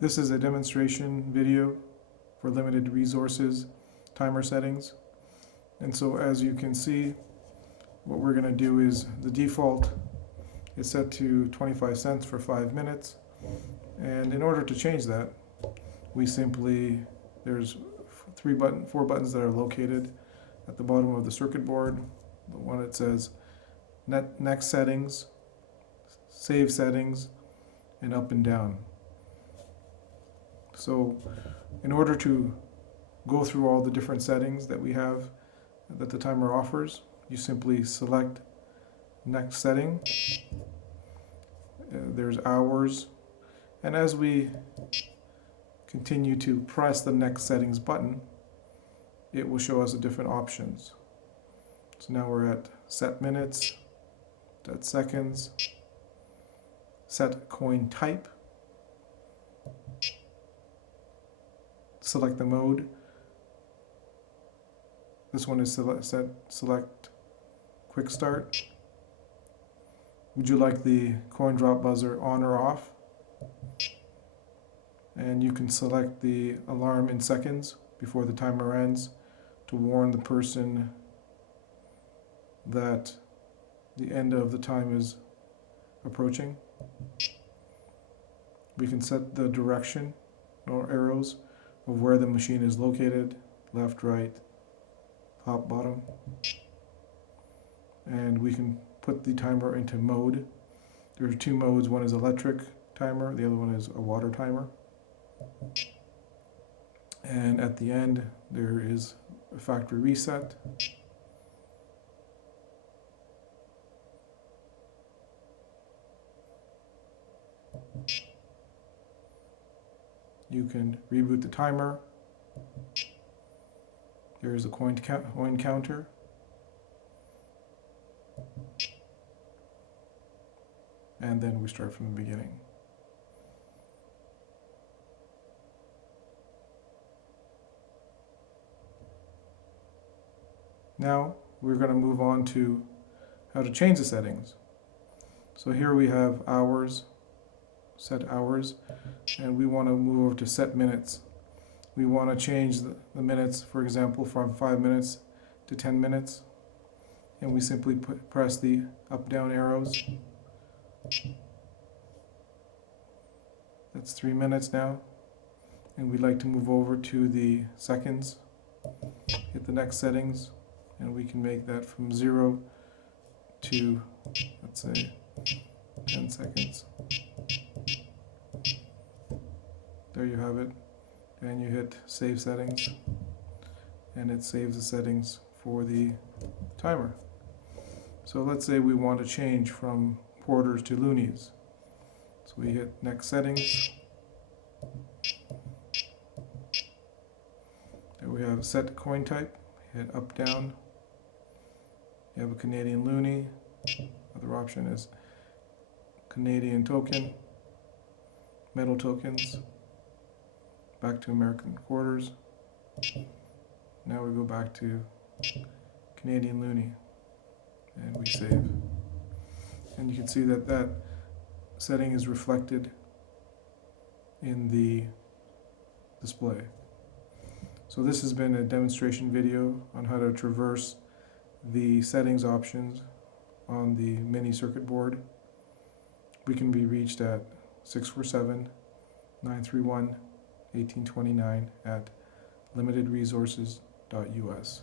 This is a demonstration video for limited resources timer settings. And so as you can see, what we're going to do is the default is set to 25 cents for 5 minutes. And in order to change that, we simply, there's four buttons that are located at the bottom of the circuit board. The one that says next settings, save settings, and up and down. So in order to go through all the different settings that we have that the timer offers, you simply select next setting. There's hours, and as we continue to press the next settings button, it will show us the different options. So now we're at set minutes, set seconds, set coin type, select the mode. This one is select quick start. Would you like the coin drop buzzer on or off? And you can select the alarm in seconds before the timer ends to warn the person that the end of the time is approaching. We can set the direction or arrows of where the machine is located, left, right, top, bottom. And we can put the timer into mode. There are two modes. One is electric timer, the other one is a water timer. And at the end, there is a factory reset. You can reboot the timer. There is a coin counter. And then we start from the beginning. Now we're going to move on to how to change the settings. So here we have hours, set hours, and we want to move over to set minutes. We want to change the minutes, for example, from 5 minutes to 10 minutes. And we simply press the up-down arrows. That's 3 minutes now. And we'd like to move over to the seconds. Hit the next settings, and we can make that from 0 to, let's say, 10 seconds. There you have it. And you hit save settings, and it saves the settings for the timer. So let's say we want to change from quarters to loonies. So we hit next settings. There we have set coin type. Hit up, down. You have a Canadian loonie. Other option is Canadian token, metal tokens, back to American quarters. Now we go back to Canadian loonie, and we save. And you can see that that setting is reflected in the display. So this has been a demonstration video on how to traverse the settings options on the mini circuit board. We can be reached at 647-931-1829 at limitedresources.us.